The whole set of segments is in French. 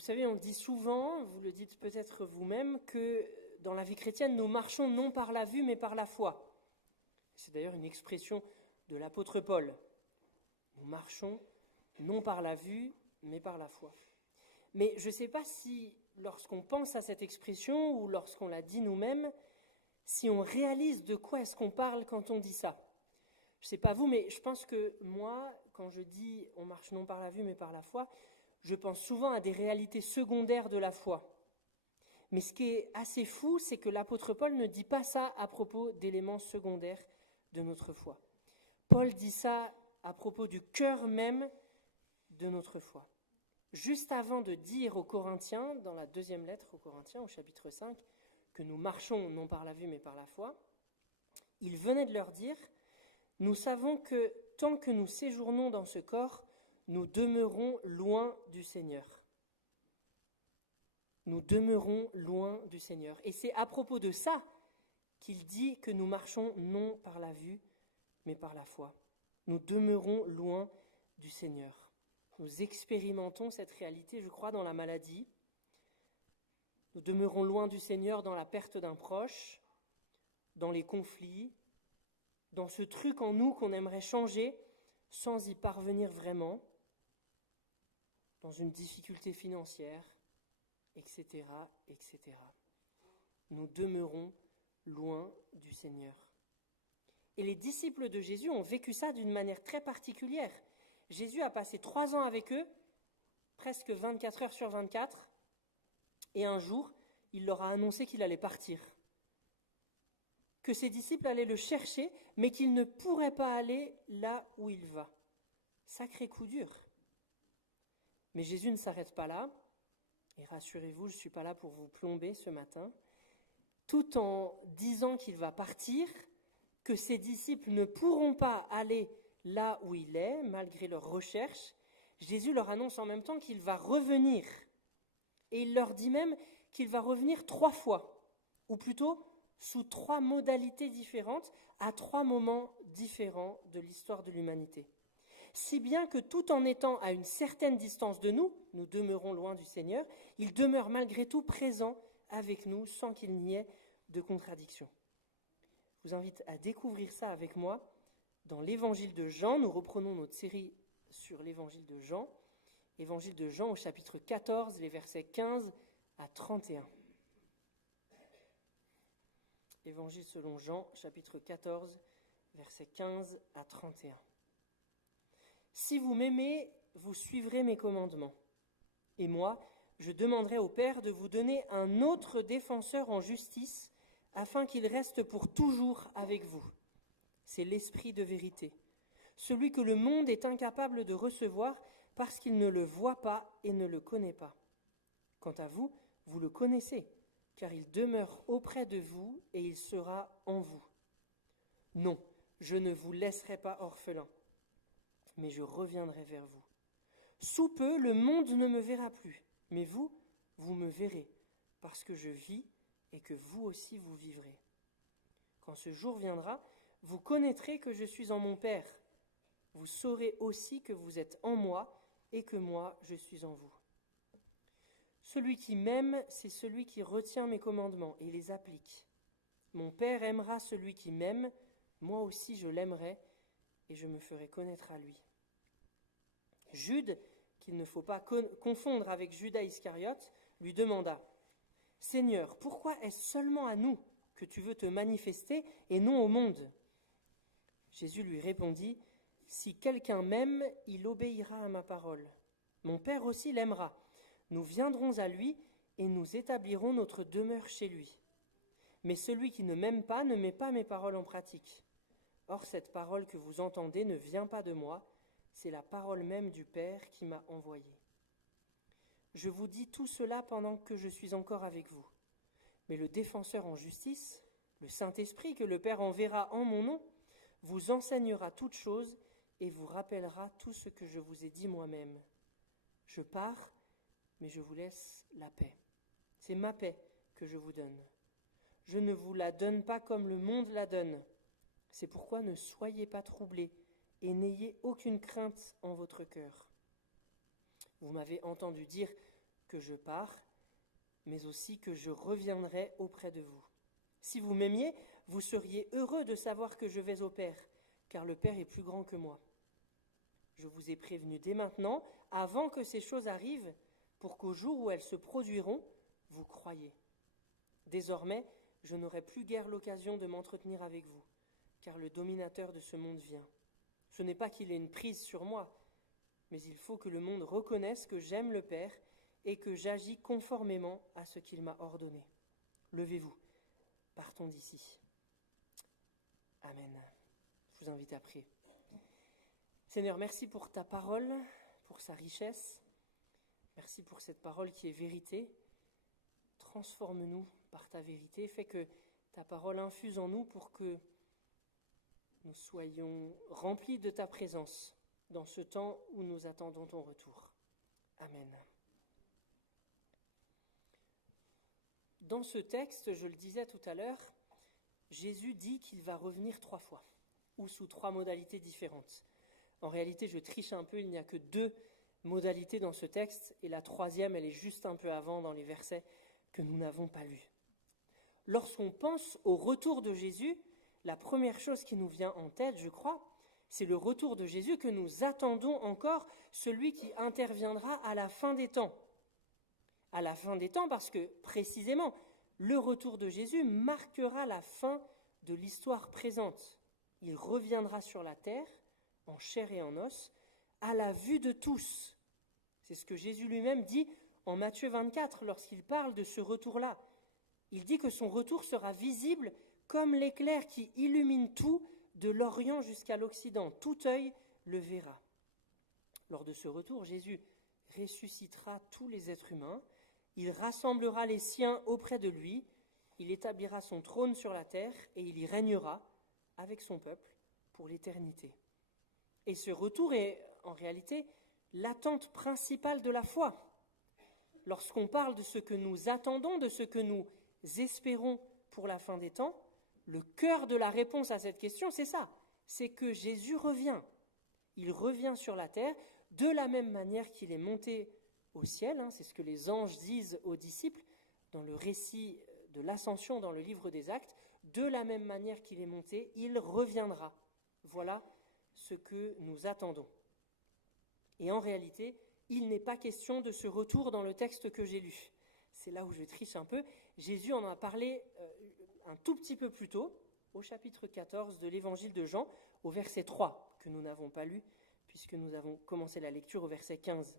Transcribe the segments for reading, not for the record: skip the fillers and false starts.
Vous savez, on dit souvent, vous le dites peut-être vous-même, que dans la vie chrétienne, nous marchons non par la vue, mais par la foi. C'est d'ailleurs une expression de l'apôtre Paul. Nous marchons non par la vue, mais par la foi. Mais je ne sais pas si, lorsqu'on pense à cette expression, ou lorsqu'on la dit nous-mêmes, si on réalise de quoi est-ce qu'on parle quand on dit ça. Je ne sais pas vous, mais je pense que moi, quand je dis on marche non par la vue, mais par la foi, je pense souvent à des réalités secondaires de la foi. Mais ce qui est assez fou, c'est que l'apôtre Paul ne dit pas ça à propos d'éléments secondaires de notre foi. Paul dit ça à propos du cœur même de notre foi. Juste avant de dire aux Corinthiens, dans la deuxième lettre aux Corinthiens, au chapitre 5, que nous marchons non par la vue mais par la foi, il venait de leur dire « Nous savons que tant que nous séjournons dans ce corps, nous demeurons loin du Seigneur. » Nous demeurons loin du Seigneur. Et c'est à propos de ça qu'il dit que nous marchons non par la vue mais par la foi. Nous demeurons loin du Seigneur. Nous expérimentons cette réalité, je crois, dans la maladie. Nous demeurons loin du Seigneur dans la perte d'un proche, dans les conflits, dans ce truc en nous qu'on aimerait changer sans y parvenir vraiment, dans une difficulté financière, etc., etc. Nous demeurons loin du Seigneur. Et les disciples de Jésus ont vécu ça d'une manière très particulière. Jésus a passé 3 ans avec eux, presque 24 heures sur 24, et un jour, il leur a annoncé qu'il allait partir. Que ses disciples allaient le chercher, mais qu'il ne pourrait pas aller là où il va. Sacré coup dur. Mais Jésus ne s'arrête pas là, et rassurez-vous, je ne suis pas là pour vous plomber ce matin, tout en disant qu'il va partir, que ses disciples ne pourront pas aller là où il est, malgré leur recherche, Jésus leur annonce en même temps qu'il va revenir. Et il leur dit même qu'il va revenir 3 fois, ou plutôt sous 3 modalités différentes, à 3 moments différents de l'histoire de l'humanité. Si bien que tout en étant à une certaine distance de nous, nous demeurons loin du Seigneur, il demeure malgré tout présent avec nous sans qu'il n'y ait de contradiction. Je vous invite à découvrir ça avec moi dans l'évangile de Jean. Nous reprenons notre série sur l'évangile de Jean. Évangile de Jean au chapitre 14, les versets 15 à 31. Évangile selon Jean, chapitre 14, versets 15 à 31. « Si vous m'aimez, vous suivrez mes commandements. Et moi, je demanderai au Père de vous donner un autre défenseur en justice, afin qu'il reste pour toujours avec vous. C'est l'Esprit de vérité, celui que le monde est incapable de recevoir parce qu'il ne le voit pas et ne le connaît pas. Quant à vous, vous le connaissez, car il demeure auprès de vous et il sera en vous. Non, je ne vous laisserai pas orphelin, mais je reviendrai vers vous. Sous peu, le monde ne me verra plus, mais vous, vous me verrez, parce que je vis et que vous aussi vous vivrez. Quand ce jour viendra, vous connaîtrez que je suis en mon Père. Vous saurez aussi que vous êtes en moi et que moi, je suis en vous. Celui qui m'aime, c'est celui qui retient mes commandements et les applique. Mon Père aimera celui qui m'aime, moi aussi je l'aimerai et je me ferai connaître à lui. » Jude, qu'il ne faut pas confondre avec Judas Iscariote, lui demanda « Seigneur, pourquoi est-ce seulement à nous que tu veux te manifester et non au monde ?» Jésus lui répondit « Si quelqu'un m'aime, il obéira à ma parole. Mon Père aussi l'aimera. Nous viendrons à lui et nous établirons notre demeure chez lui. Mais celui qui ne m'aime pas ne met pas mes paroles en pratique. Or, cette parole que vous entendez ne vient pas de moi, c'est la parole même du Père qui m'a envoyé. Je vous dis tout cela pendant que je suis encore avec vous. Mais le défenseur en justice, le Saint-Esprit que le Père enverra en mon nom, vous enseignera toutes choses et vous rappellera tout ce que je vous ai dit moi-même. Je pars, mais je vous laisse la paix. C'est ma paix que je vous donne. Je ne vous la donne pas comme le monde la donne. C'est pourquoi ne soyez pas troublés et n'ayez aucune crainte en votre cœur. Vous m'avez entendu dire que je pars, mais aussi que je reviendrai auprès de vous. Si vous m'aimiez, vous seriez heureux de savoir que je vais au Père, car le Père est plus grand que moi. Je vous ai prévenu dès maintenant, avant que ces choses arrivent, pour qu'au jour où elles se produiront, vous croyiez. Désormais, je n'aurai plus guère l'occasion de m'entretenir avec vous, car le dominateur de ce monde vient. Ce n'est pas qu'il ait une prise sur moi, mais il faut que le monde reconnaisse que j'aime le Père et que j'agis conformément à ce qu'il m'a ordonné. Levez-vous, partons d'ici. Amen. Je vous invite à prier. Seigneur, merci pour ta parole, pour sa richesse. Merci pour cette parole qui est vérité. Transforme-nous par ta vérité. Fais que ta parole infuse en nous pour que nous soyons remplis de ta présence dans ce temps où nous attendons ton retour. Amen. Dans ce texte, je le disais tout à l'heure, Jésus dit qu'il va revenir 3 fois, ou sous 3 modalités différentes. En réalité, je triche un peu, il n'y a que 2 modalités dans ce texte, et la 3e, elle est juste un peu avant dans les versets que nous n'avons pas lus. Lorsqu'on pense au retour de Jésus, la première chose qui nous vient en tête, je crois, c'est le retour de Jésus que nous attendons encore, celui qui interviendra à la fin des temps. À la fin des temps parce que, précisément, le retour de Jésus marquera la fin de l'histoire présente. Il reviendra sur la terre, en chair et en os, à la vue de tous. C'est ce que Jésus lui-même dit en Matthieu 24 lorsqu'il parle de ce retour-là. Il dit que son retour sera visible comme l'éclair qui illumine tout de l'Orient jusqu'à l'Occident. Tout œil le verra. Lors de ce retour, Jésus ressuscitera tous les êtres humains. Il rassemblera les siens auprès de lui. Il établira son trône sur la terre et il y régnera avec son peuple pour l'éternité. Et ce retour est en réalité l'attente principale de la foi. Lorsqu'on parle de ce que nous attendons, de ce que nous espérons pour la fin des temps, le cœur de la réponse à cette question, c'est ça. C'est que Jésus revient. Il revient sur la terre de la même manière qu'il est monté au ciel. C'est ce que les anges disent aux disciples dans le récit de l'ascension dans le livre des Actes. De la même manière qu'il est monté, il reviendra. Voilà ce que nous attendons. Et en réalité, il n'est pas question de ce retour dans le texte que j'ai lu. C'est là où je triche un peu. Jésus en a parlé un tout petit peu plus tôt, au chapitre 14 de l'évangile de Jean, au verset 3, que nous n'avons pas lu, puisque nous avons commencé la lecture au verset 15.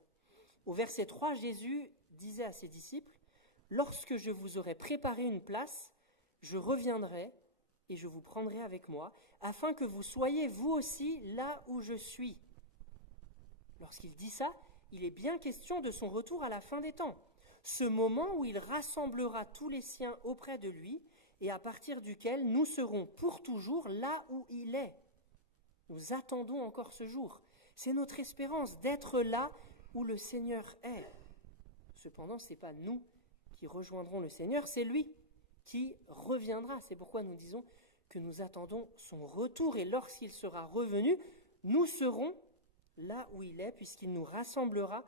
Au verset 3, Jésus disait à ses disciples, « Lorsque je vous aurai préparé une place, je reviendrai et je vous prendrai avec moi, afin que vous soyez vous aussi là où je suis. » Lorsqu'il dit ça, il est bien question de son retour à la fin des temps, ce moment où il rassemblera tous les siens auprès de lui et à partir duquel nous serons pour toujours là où il est. Nous attendons encore ce jour. C'est notre espérance d'être là où le Seigneur est. Cependant, ce n'est pas nous qui rejoindrons le Seigneur, c'est lui qui reviendra. C'est pourquoi nous disons que nous attendons son retour et lorsqu'il sera revenu, nous serons là où il est puisqu'il nous rassemblera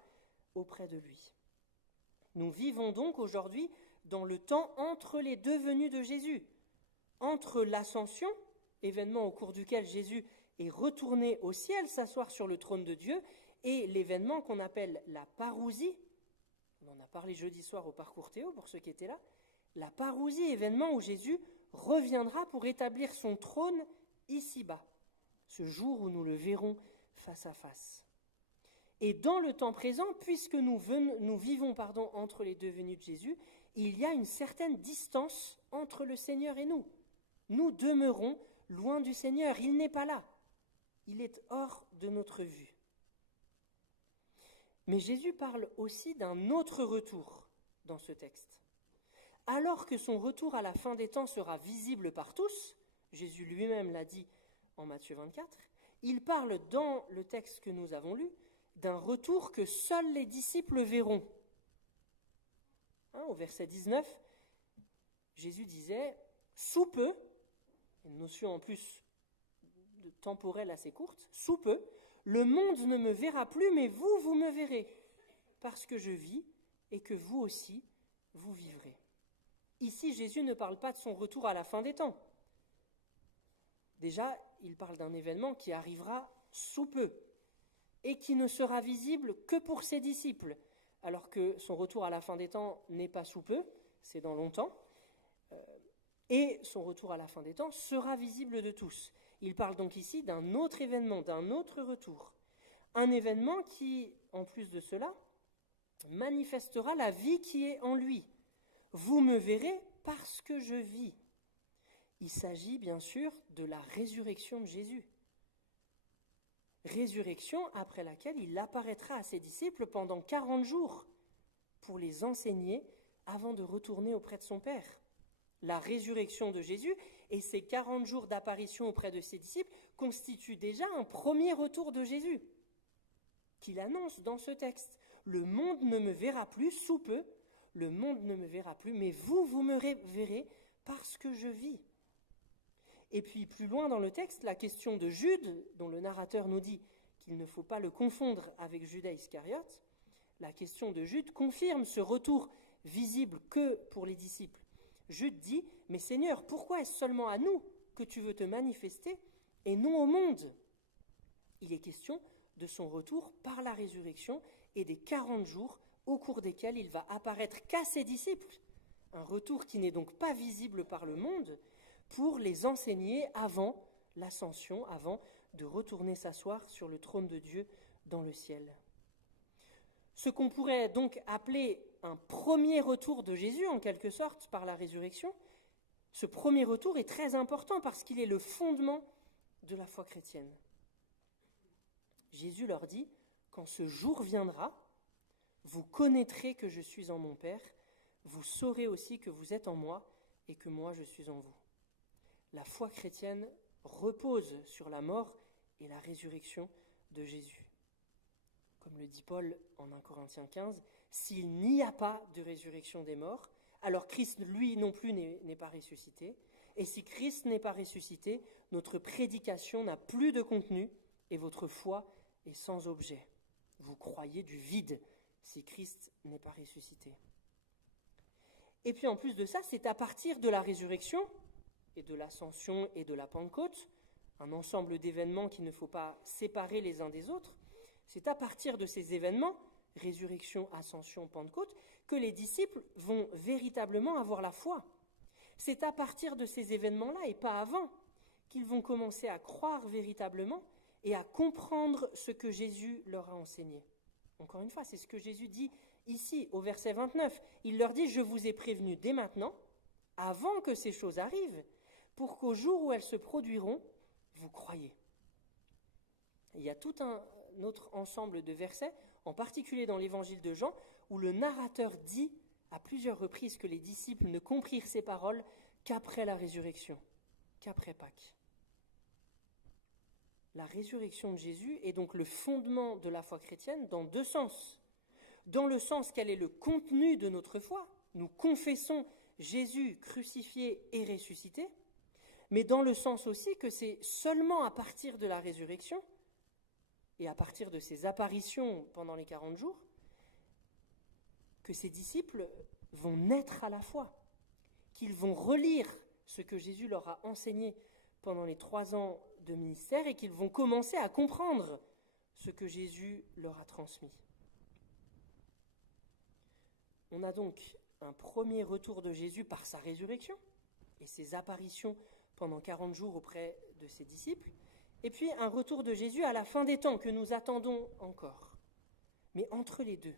auprès de lui. Nous vivons donc aujourd'hui dans le temps entre les 2 venues de Jésus, entre l'ascension, événement au cours duquel Jésus est retourné au ciel s'asseoir sur le trône de Dieu, et l'événement qu'on appelle la parousie. On en a parlé jeudi soir au parcours Théo pour ceux qui étaient là. La parousie, événement où Jésus reviendra pour établir son trône ici-bas, ce jour où nous le verrons face à face. Et dans le temps présent, puisque nous vivons entre les 2 venues de Jésus, il y a une certaine distance entre le Seigneur et nous. Nous demeurons loin du Seigneur, il n'est pas là. Il est hors de notre vue. Mais Jésus parle aussi d'un autre retour dans ce texte. Alors que son retour à la fin des temps sera visible par tous, Jésus lui-même l'a dit en Matthieu 24, il parle dans le texte que nous avons lu d'un retour que seuls les disciples verront. Au verset 19, Jésus disait « Sous peu », une notion en plus de temporelle assez courte, « Sous peu, le monde ne me verra plus, mais vous, vous me verrez, parce que je vis et que vous aussi, vous vivrez. Ici, Jésus ne parle pas de son retour à la fin des temps. Déjà, il parle d'un événement qui arrivera sous peu et qui ne sera visible que pour ses disciples, alors que son retour à la fin des temps n'est pas sous peu, c'est dans longtemps, et son retour à la fin des temps sera visible de tous. Il parle donc ici d'un autre événement, d'un autre retour. Un événement qui, en plus de cela, manifestera la vie qui est en lui. Vous me verrez parce que je vis. Il s'agit bien sûr de la résurrection de Jésus. Résurrection après laquelle il apparaîtra à ses disciples pendant 40 jours pour les enseigner avant de retourner auprès de son Père. La résurrection de Jésus et ces 40 jours d'apparition auprès de ses disciples constituent déjà un premier retour de Jésus, qu'il annonce dans ce texte. Le monde ne me verra plus sous peu, le monde ne me verra plus, mais vous me verrez parce que je vis. Et puis plus loin dans le texte, la question de Jude, dont le narrateur nous dit qu'il ne faut pas le confondre avec Judas Iscariote, la question de Jude confirme ce retour visible que pour les disciples. Jude dit « Mais Seigneur, pourquoi est-ce seulement à nous que tu veux te manifester et non au monde ?» Il est question de son retour par la résurrection et des 40 jours au cours desquels il va apparaître qu'à ses disciples. Un retour qui n'est donc pas visible par le monde pour les enseigner avant l'ascension, avant de retourner s'asseoir sur le trône de Dieu dans le ciel. Ce qu'on pourrait donc appeler un premier retour de Jésus, en quelque sorte, par la résurrection, ce premier retour est très important parce qu'il est le fondement de la foi chrétienne. Jésus leur dit, quand ce jour viendra, vous connaîtrez que je suis en mon Père, vous saurez aussi que vous êtes en moi et que moi je suis en vous. La foi chrétienne repose sur la mort et la résurrection de Jésus. Comme le dit Paul en 1 Corinthiens 15, s'il n'y a pas de résurrection des morts, alors Christ, lui non plus, n'est pas ressuscité. Et si Christ n'est pas ressuscité, notre prédication n'a plus de contenu et votre foi est sans objet. Vous croyez du vide si Christ n'est pas ressuscité. Et puis en plus de ça, c'est à partir de la résurrection et de l'ascension et de la Pentecôte, un ensemble d'événements qu'il ne faut pas séparer les uns des autres, c'est à partir de ces événements, résurrection, ascension, Pentecôte, que les disciples vont véritablement avoir la foi. C'est à partir de ces événements-là, et pas avant, qu'ils vont commencer à croire véritablement et à comprendre ce que Jésus leur a enseigné. Encore une fois, c'est ce que Jésus dit ici, au verset 29. Il leur dit « Je vous ai prévenu dès maintenant, avant que ces choses arrivent, pour qu'au jour où elles se produiront, vous croyez. » Il y a tout un autre ensemble de versets, en particulier dans l'évangile de Jean, où le narrateur dit à plusieurs reprises que les disciples ne comprirent ces paroles qu'après la résurrection, qu'après Pâques. La résurrection de Jésus est donc le fondement de la foi chrétienne dans deux sens. Dans le sens qu'elle est le contenu de notre foi, nous confessons Jésus crucifié et ressuscité, mais dans le sens aussi que c'est seulement à partir de la résurrection et à partir de ses apparitions pendant les 40 jours que ces disciples vont naître à la foi, qu'ils vont relire ce que Jésus leur a enseigné pendant les 3 ans de ministère et qu'ils vont commencer à comprendre ce que Jésus leur a transmis. On a donc un premier retour de Jésus par sa résurrection et ses apparitions pendant 40 jours auprès de ses disciples, et puis un retour de Jésus à la fin des temps que nous attendons encore. Mais entre les deux,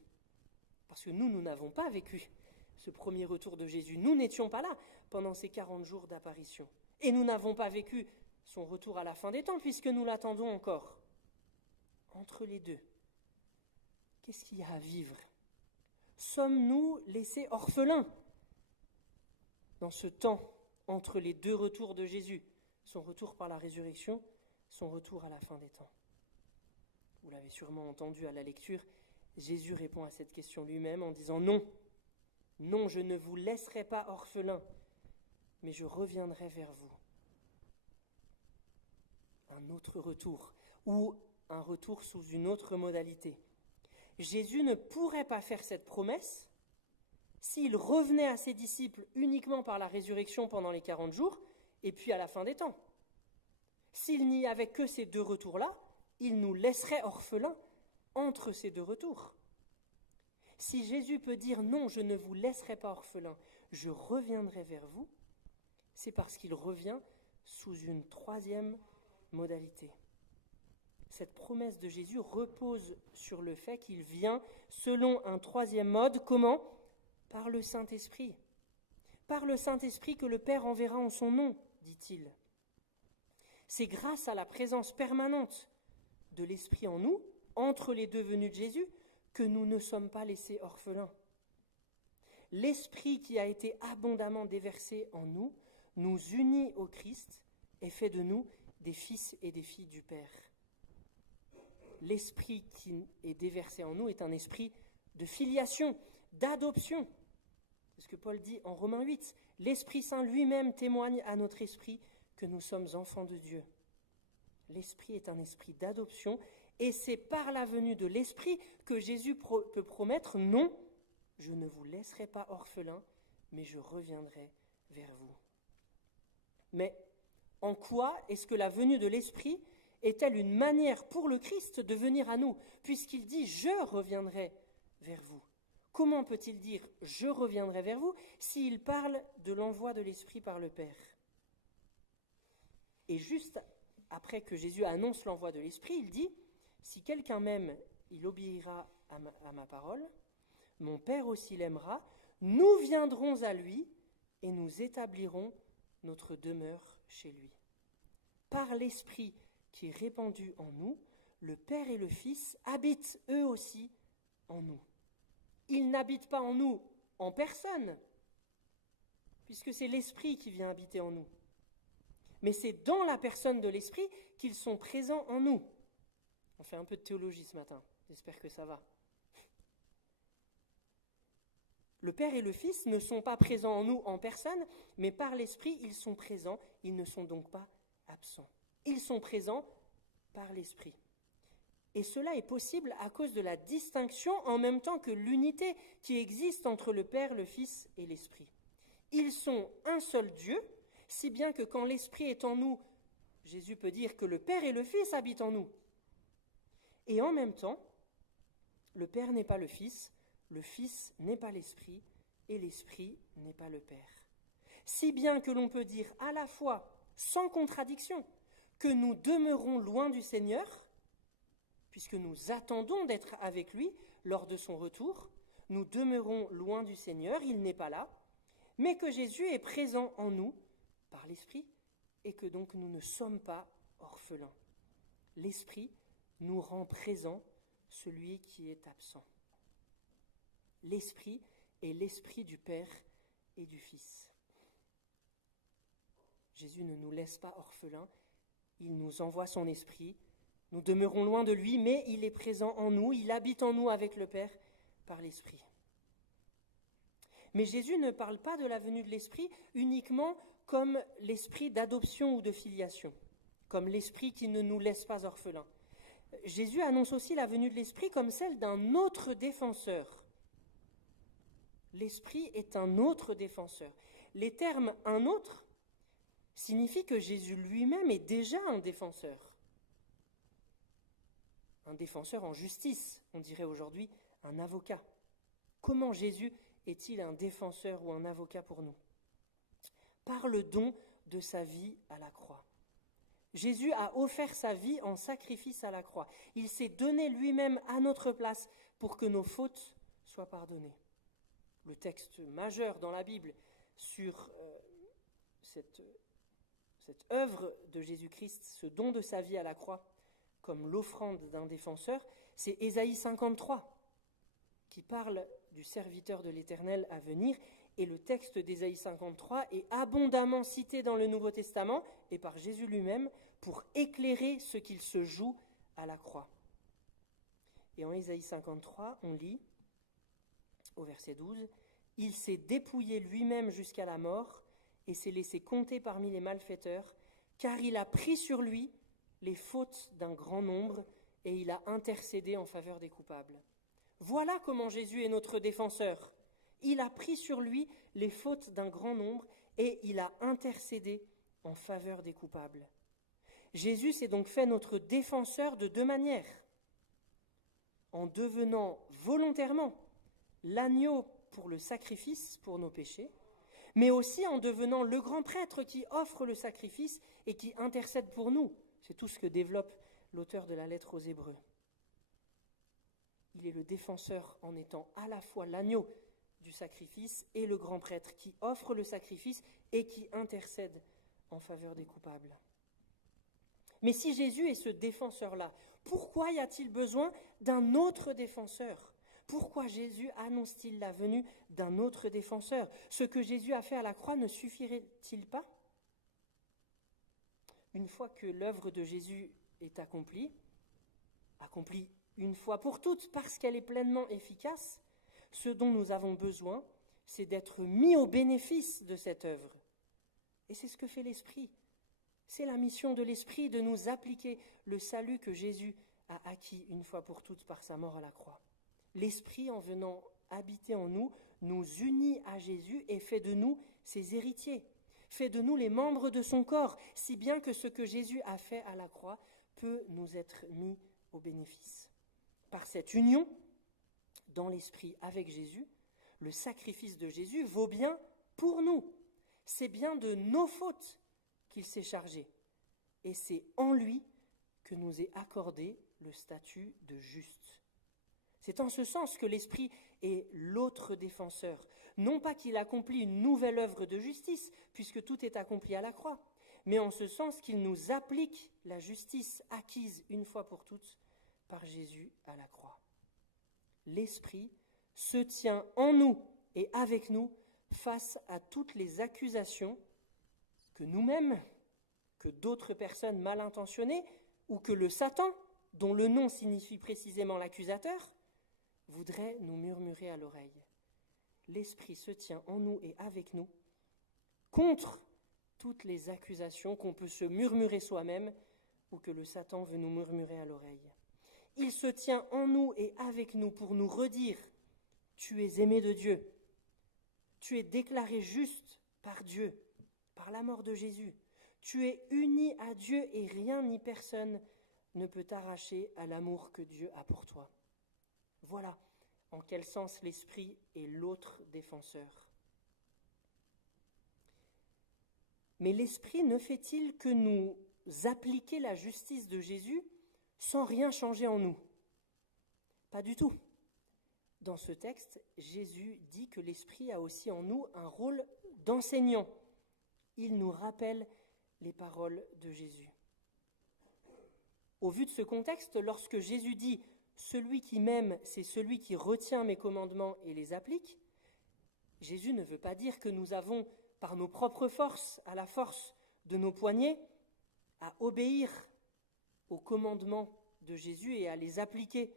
parce que nous n'avons pas vécu ce premier retour de Jésus, nous n'étions pas là pendant ces 40 jours d'apparition, et nous n'avons pas vécu son retour à la fin des temps puisque nous l'attendons encore. Entre les deux, qu'est-ce qu'il y a à vivre ? Sommes-nous laissés orphelins dans ce temps entre les deux retours de Jésus, son retour par la résurrection, son retour à la fin des temps? Vous l'avez sûrement entendu à la lecture, Jésus répond à cette question lui-même en disant « Non, non, je ne vous laisserai pas orphelins, mais je reviendrai vers vous. » Un autre retour, ou un retour sous une autre modalité. Jésus ne pourrait pas faire cette promesse s'il revenait à ses disciples uniquement par la résurrection pendant les 40 jours, et puis à la fin des temps. S'il n'y avait que ces deux retours-là, il nous laisserait orphelins entre ces deux retours. Si Jésus peut dire « Non, je ne vous laisserai pas orphelins, je reviendrai vers vous », c'est parce qu'il revient sous une troisième modalité. Cette promesse de Jésus repose sur le fait qu'il vient selon un troisième mode. Comment ? Par le Saint-Esprit. Par le Saint-Esprit que le Père enverra en son nom, dit-il. C'est grâce à la présence permanente de l'Esprit en nous, entre les deux venues de Jésus, que nous ne sommes pas laissés orphelins. L'Esprit qui a été abondamment déversé en nous, nous unit au Christ et fait de nous des fils et des filles du Père. L'Esprit qui est déversé en nous est un esprit de filiation, d'adoption. C'est ce que Paul dit en Romains 8. L'Esprit Saint lui-même témoigne à notre esprit que nous sommes enfants de Dieu. L'Esprit est un esprit d'adoption et c'est par la venue de l'Esprit que Jésus peut promettre « Non, je ne vous laisserai pas orphelins, mais je reviendrai vers vous. » Mais en quoi est-ce que la venue de l'Esprit est-elle une manière pour le Christ de venir à nous, puisqu'il dit « Je reviendrai vers vous ». Comment peut-il dire « Je reviendrai vers vous » s'il parle de l'envoi de l'Esprit par le Père ? Et juste après que Jésus annonce l'envoi de l'Esprit, il dit « Si quelqu'un m'aime, il obéira à ma parole. Mon Père aussi l'aimera. Nous viendrons à lui et nous établirons notre demeure chez lui. » Par l'Esprit qui est répandu en nous, le Père et le Fils habitent eux aussi en nous. Ils n'habitent pas en nous en personne, puisque c'est l'Esprit qui vient habiter en nous. Mais c'est dans la personne de l'Esprit qu'ils sont présents en nous. On fait un peu de théologie ce matin, j'espère que ça va. Le Père et le Fils ne sont pas présents en nous en personne, mais par l'Esprit, ils sont présents, ils ne sont donc pas absents. Ils sont présents par l'Esprit. Et cela est possible à cause de la distinction en même temps que l'unité qui existe entre le Père, le Fils et l'Esprit. Ils sont un seul Dieu, si bien que quand l'Esprit est en nous, Jésus peut dire que le Père et le Fils habitent en nous. Et en même temps, le Père n'est pas le Fils n'est pas l'Esprit, et l'Esprit n'est pas le Père. Si bien que l'on peut dire à la fois, sans contradiction, que nous demeurons loin du Seigneur, puisque nous attendons d'être avec lui lors de son retour, nous demeurons loin du Seigneur, il n'est pas là, mais que Jésus est présent en nous par l'Esprit, et que donc nous ne sommes pas orphelins. L'Esprit nous rend présent celui qui est absent. L'Esprit est l'Esprit du Père et du Fils. Jésus ne nous laisse pas orphelins, il nous envoie son Esprit. Nous demeurons loin de lui, mais il est présent en nous, il habite en nous avec le Père par l'Esprit. Mais Jésus ne parle pas de la venue de l'Esprit uniquement comme l'esprit d'adoption ou de filiation, comme l'Esprit qui ne nous laisse pas orphelins. Jésus annonce aussi la venue de l'Esprit comme celle d'un autre défenseur. L'Esprit est un autre défenseur. Les termes « un autre » signifient que Jésus lui-même est déjà un défenseur. Un défenseur en justice, on dirait aujourd'hui un avocat. Comment Jésus est-il un défenseur ou un avocat pour nous ? Par le don de sa vie à la croix. Jésus a offert sa vie en sacrifice à la croix. Il s'est donné lui-même à notre place pour que nos fautes soient pardonnées. Le texte majeur dans la Bible sur cette œuvre de Jésus-Christ, ce don de sa vie à la croix, comme l'offrande d'un défenseur, c'est Ésaïe 53, qui parle du serviteur de l'Éternel à venir. Et le texte d'Ésaïe 53 est abondamment cité dans le Nouveau Testament et par Jésus lui-même pour éclairer ce qu'il se joue à la croix. Et en Ésaïe 53, on lit au verset 12, « Il s'est dépouillé lui-même jusqu'à la mort et s'est laissé compter parmi les malfaiteurs, car il a pris sur lui les fautes d'un grand nombre et il a intercédé en faveur des coupables. » Voilà comment Jésus est notre défenseur. Il a pris sur lui les fautes d'un grand nombre et il a intercédé en faveur des coupables. Jésus s'est donc fait notre défenseur de deux manières. En devenant volontairement l'agneau pour le sacrifice pour nos péchés, mais aussi en devenant le grand prêtre qui offre le sacrifice et qui intercède pour nous. C'est tout ce que développe l'auteur de la lettre aux Hébreux. Il est le défenseur en étant à la fois l'agneau du sacrifice et le grand prêtre qui offre le sacrifice et qui intercède en faveur des coupables. Mais si Jésus est ce défenseur-là, pourquoi y a-t-il besoin d'un autre défenseur ? Pourquoi Jésus annonce-t-il la venue d'un autre défenseur ? Ce que Jésus a fait à la croix ne suffirait-il pas ? Une fois que l'œuvre de Jésus est accomplie une fois pour toutes parce qu'elle est pleinement efficace, ce dont nous avons besoin, c'est d'être mis au bénéfice de cette œuvre. Et c'est ce que fait l'Esprit. C'est la mission de l'Esprit de nous appliquer le salut que Jésus a acquis une fois pour toutes par sa mort à la croix. L'Esprit, en venant habiter en nous, nous unit à Jésus et fait de nous ses héritiers, fait de nous les membres de son corps, si bien que ce que Jésus a fait à la croix peut nous être mis au bénéfice. Par cette union dans l'Esprit avec Jésus, le sacrifice de Jésus vaut bien pour nous. C'est bien de nos fautes qu'il s'est chargé. Et c'est en lui que nous est accordé le statut de juste. C'est en ce sens que l'Esprit est l'autre défenseur. Non pas qu'il accomplit une nouvelle œuvre de justice, puisque tout est accompli à la croix, mais en ce sens qu'il nous applique la justice acquise une fois pour toutes par Jésus à la croix. L'Esprit se tient en nous et avec nous face à toutes les accusations que nous-mêmes, que d'autres personnes mal intentionnées, ou que le Satan, dont le nom signifie précisément l'accusateur, voudrait nous murmurer à l'oreille. L'Esprit se tient en nous et avec nous contre toutes les accusations qu'on peut se murmurer soi-même ou que le Satan veut nous murmurer à l'oreille. Il se tient en nous et avec nous pour nous redire « Tu es aimé de Dieu, tu es déclaré juste par Dieu, par la mort de Jésus, tu es uni à Dieu et rien ni personne ne peut t'arracher à l'amour que Dieu a pour toi. » Voilà en quel sens l'Esprit est l'autre défenseur. Mais l'Esprit ne fait-il que nous appliquer la justice de Jésus sans rien changer en nous? Pas du tout. Dans ce texte, Jésus dit que l'Esprit a aussi en nous un rôle d'enseignant. Il nous rappelle les paroles de Jésus. Au vu de ce contexte, lorsque Jésus dit « Celui qui m'aime, c'est celui qui retient mes commandements et les applique », Jésus ne veut pas dire que nous avons, par nos propres forces, à la force de nos poignets, à obéir aux commandements de Jésus et à les appliquer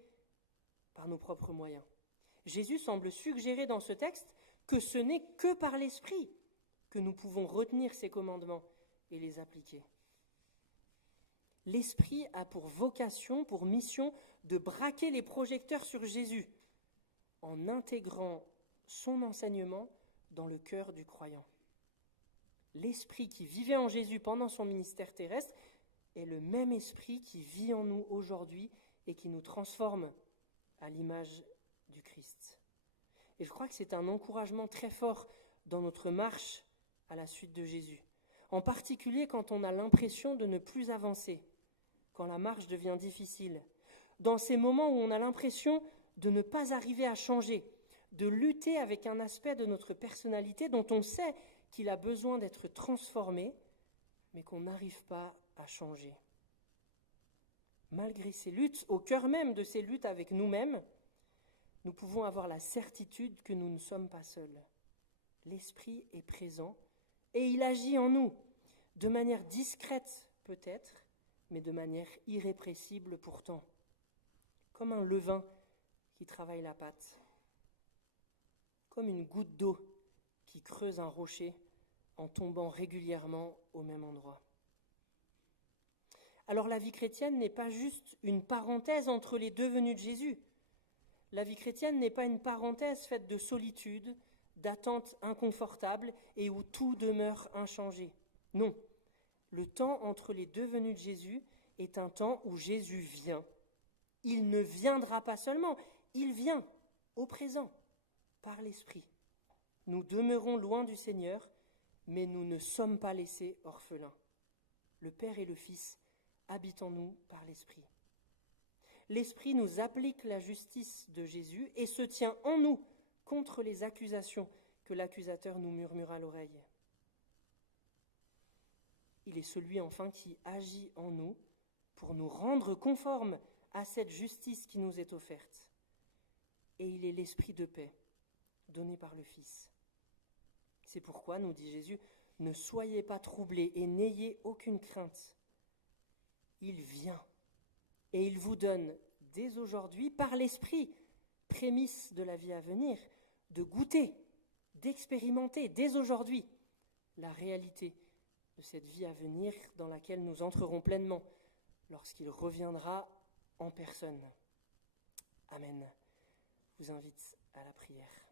par nos propres moyens. Jésus semble suggérer dans ce texte que ce n'est que par l'Esprit que nous pouvons retenir ces commandements et les appliquer. L'Esprit a pour vocation, pour mission, de braquer les projecteurs sur Jésus en intégrant son enseignement dans le cœur du croyant. L'Esprit qui vivait en Jésus pendant son ministère terrestre est le même Esprit qui vit en nous aujourd'hui et qui nous transforme à l'image du Christ. Et je crois que c'est un encouragement très fort dans notre marche à la suite de Jésus, en particulier quand on a l'impression de ne plus avancer, quand la marche devient difficile, dans ces moments où on a l'impression de ne pas arriver à changer, de lutter avec un aspect de notre personnalité dont on sait qu'il a besoin d'être transformé, mais qu'on n'arrive pas à changer. Malgré ces luttes, au cœur même de ces luttes avec nous-mêmes, nous pouvons avoir la certitude que nous ne sommes pas seuls. L'Esprit est présent et il agit en nous, de manière discrète peut-être, mais de manière irrépressible pourtant, comme un levain qui travaille la pâte, comme une goutte d'eau qui creuse un rocher en tombant régulièrement au même endroit. Alors la vie chrétienne n'est pas juste une parenthèse entre les deux venues de Jésus. La vie chrétienne n'est pas une parenthèse faite de solitude, d'attente inconfortable et où tout demeure inchangé. Non, le temps entre les deux venues de Jésus est un temps où Jésus vient. Il ne viendra pas seulement, il vient au présent, par l'Esprit. Nous demeurons loin du Seigneur, mais nous ne sommes pas laissés orphelins. Le Père et le Fils habitent en nous par l'Esprit. L'Esprit nous applique la justice de Jésus et se tient en nous contre les accusations que l'accusateur nous murmure à l'oreille. Il est celui enfin qui agit en nous pour nous rendre conformes à cette justice qui nous est offerte. Et il est l'Esprit de paix donné par le Fils. C'est pourquoi, nous dit Jésus, ne soyez pas troublés et n'ayez aucune crainte. Il vient et il vous donne dès aujourd'hui, par l'Esprit, prémisse de la vie à venir, de goûter, d'expérimenter dès aujourd'hui la réalité de cette vie à venir dans laquelle nous entrerons pleinement lorsqu'il reviendra en personne. Amen. Je vous invite à la prière.